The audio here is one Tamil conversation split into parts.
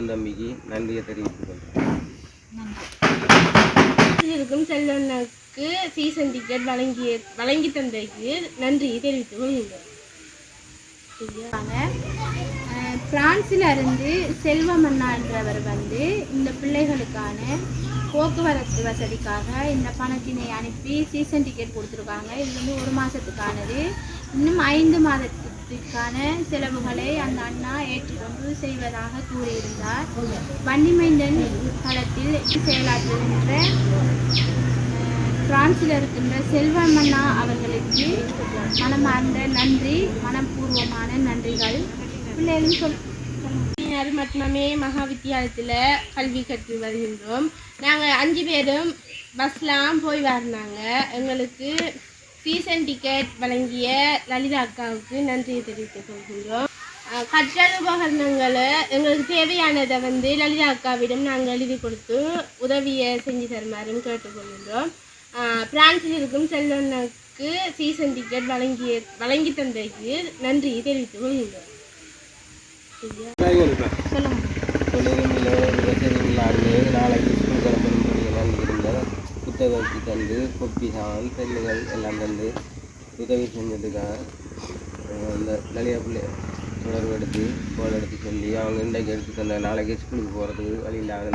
செல்வன் தம்பிக்கு நன்றியை தெரிவித்துக் கொள்கிறேன். செல்வனுக்கு சீசன் டிக்கெட் வழங்கிய வழங்கி தந்ததுக்கு நன்றியை தெரிவித்துக் கொள்கிறேன். பிரான்சில் இருந்து செல்வமண்ணா என்றவர் வந்து இந்த பிள்ளைகளுக்கான போக்குவரத்து வசதிக்காக இந்த பணத்தினை அனுப்பி சீசன் டிக்கெட் கொடுத்துருக்காங்க. இது வந்து ஒரு மாதத்துக்கானது இன்னும் ஐந்து மாதத்து மாதத்திற்கான செலவுகளை அந்த அண்ணா ஏற்றுக்கொண்டு செய்வதாக கூறியிருந்தார். வன்னிமைந்தன் தளத்தில் செயலாற்றுகின்ற பிரான்சில் இருக்கின்ற செல்வமண்ணா அவர்களுக்கு மனமார்ந்த நன்றி மனப்பூர்வமான நன்றிகள். பிள்ளைகளும் சொல் மட்டுமே மகா வித்தியாலயத்தில் கல்வி கற்று வருகின்றோம். நாங்கள் அஞ்சு பேரும் பஸ்லாம் போய் வரனாங்க எங்களுக்கு சீசன் டிக்கெட் வழங்கிய லலிதா அக்காவுக்கு நன்றியை தெரிவித்துக் கொள்கின்றோம். கற்றல் உபகரணங்களை எங்களுக்கு தேவையானதை வந்து லலிதா அக்காவிடம் நாங்கள் எழுதி கொடுத்து உதவியை செஞ்சு தருமாறும் கேட்டுக்கொள்கின்றோம் பிரான்சில் இருக்கும் செல்வனுக்கு சீசன் டிக்கெட் வழங்கிய வழங்கி தந்ததுக்கு நன்றி தெரிவித்துக் கொள்கின்றோம். வசதிகளாண்டு நாளைக்கு ஸ்கூல் கிளம்பணும் படிக்கலாம் இருந்த புத்தகத்தை தந்து கொப்பி சாமான் பெண்ணுகள் எல்லாம் தந்து உதவி செஞ்சதுக்காக அந்த இந்த பிள்ளை தொடர்பு எடுத்து ஃபோன் எடுத்து சொல்லி அவங்க இன்றைக்கு எடுத்து தந்த நாளைக்கு ஸ்கூலுக்கு போகிறதுக்கு வழி இல்லாத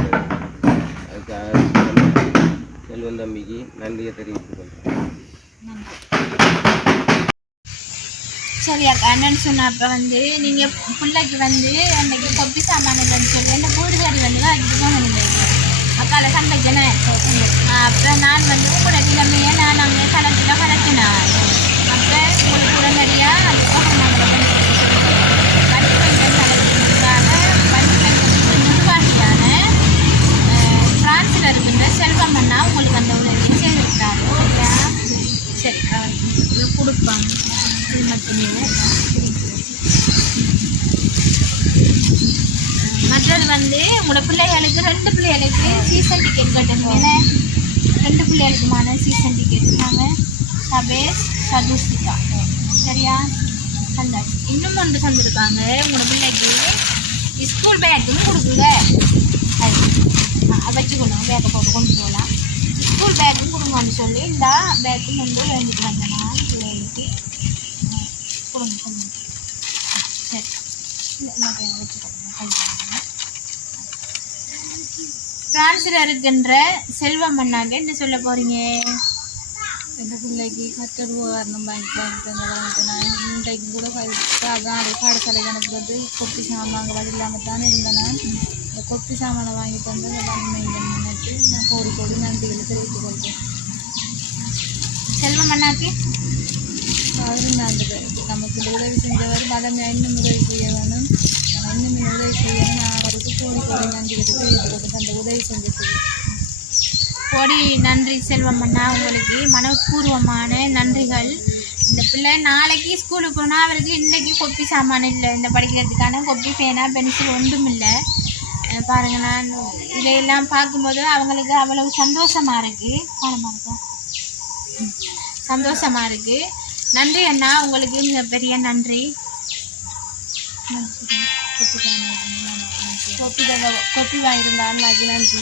அதுக்காக செல்வன் தம்பிக்கு நன்றியை தெரிவித்துக் கொள்கிறேன். சரி அக்கா என்னன்னு சொன்னப்ப வந்து நீங்கள் பிள்ளைக்கு வந்து அன்னைக்கு கொப்பி சாமான் இல்லைன்னு சொல்லி அந்த கறி வந்து வாங்கிட்டு தான் வந்தேன் அக்கால சண்டைக்கணும் அப்புறம் நான் வந்து உங்களோட கிழமையை நான் அங்கே கலட்டில் கலட்டினேன் அப்போ உங்களுக்கு உடனடியாக அந்த உபகரணங்களை நிர்வாகியான பிரான்ஸில் இருக்கின்ற செல்வம் அண்ணா உங்களுக்கு அந்த ஒரு செய்திருக்கிறாரு. ஓகே. சரி கொடுப்பாங்க இது மட்டுமே வந்து உங்களோட பிள்ளைகளுக்கு ரெண்டு பிள்ளைகளுக்கு சீசன் டிக்கெட் கட்டணும் ரெண்டு பிள்ளைகளுக்குமான சீசன் டிக்கெட் நாங்கள் சபேஷ் சதுஸ்திகா சரியா? தந்தாச்சு இன்னும் வந்து தந்திருக்காங்க. உங்களோட பிள்ளைக்கு ஸ்கூல் பேக்கும் கொடுக்குங்க அது வச்சுக்கணும். பேக்கை போட்டு கொண்டு போகலாம். ஸ்கூல் பேக்கும் கொடுங்கன்னு சொல்லி இந்த பேக்கும் வந்து வேண்டிட்டு வந்தேன் பிள்ளைகளுக்கு. ஆ, கொடுங்க கொடுங்க. சரி. இந்த வச்சுக்கோங்க. பிரான்ஸில் இருக்கின்ற செல்வம் அண்ணாக்கு என்ன சொல்ல போறீங்க? எங்கள் பிள்ளைக்கு கற்றல் உபகரணம் வாங்கி வாங்கி தந்ததாக நான் இன்றைக்கு கூட அதான் பாடசாலைக்கு அனுப்புறது கொப்பி சாமான் வழி இல்லாமல் தானே இருந்தேன் நான். இந்த கொப்பி சாமானை வாங்கி தந்து அந்த வன்மையின் நினைத்து நான் கோடி கோடி நன்றிகளை தெரிவித்துக் கொள்கிறேன். செல்வம் அண்ணாக்கு? அவரும் நமக்கு இந்த உதவி செஞ்சவர் பலமையாக இன்னும் உதவி செய்ய வேணும் நான் இன்னும் இந்த உதவி செய்யணும் நான் அவருக்கு கோடி தெரிவித்துக் அந்த உதவி செஞ்சதுக்கு கோடி நன்றி செல்வம் அண்ணா. உங்களுக்கு மனப்பூர்வமான நன்றிகள். இந்த பிள்ளை நாளைக்கு ஸ்கூலுக்கு போனால் அவருக்கு இன்றைக்கி கொப்பி சாமான் இல்லை. இந்த படிக்கிறதுக்கான கொப்பி பேனா பென்சில் ஒன்றும் இல்லை. பாருங்க நான் இதையெல்லாம் பார்க்கும்போது அவங்களுக்கு அவ்வளவு சந்தோஷமாக இருக்குது பாடமாக இருக்கும் சந்தோஷமாக இருக்குது நன்றி அண்ணா. உங்களுக்கு மிகப்பெரிய நன்றி. கொப்பி கொப்பி கொப்பி வாங்கியிருந்தாலும் அது நன்றி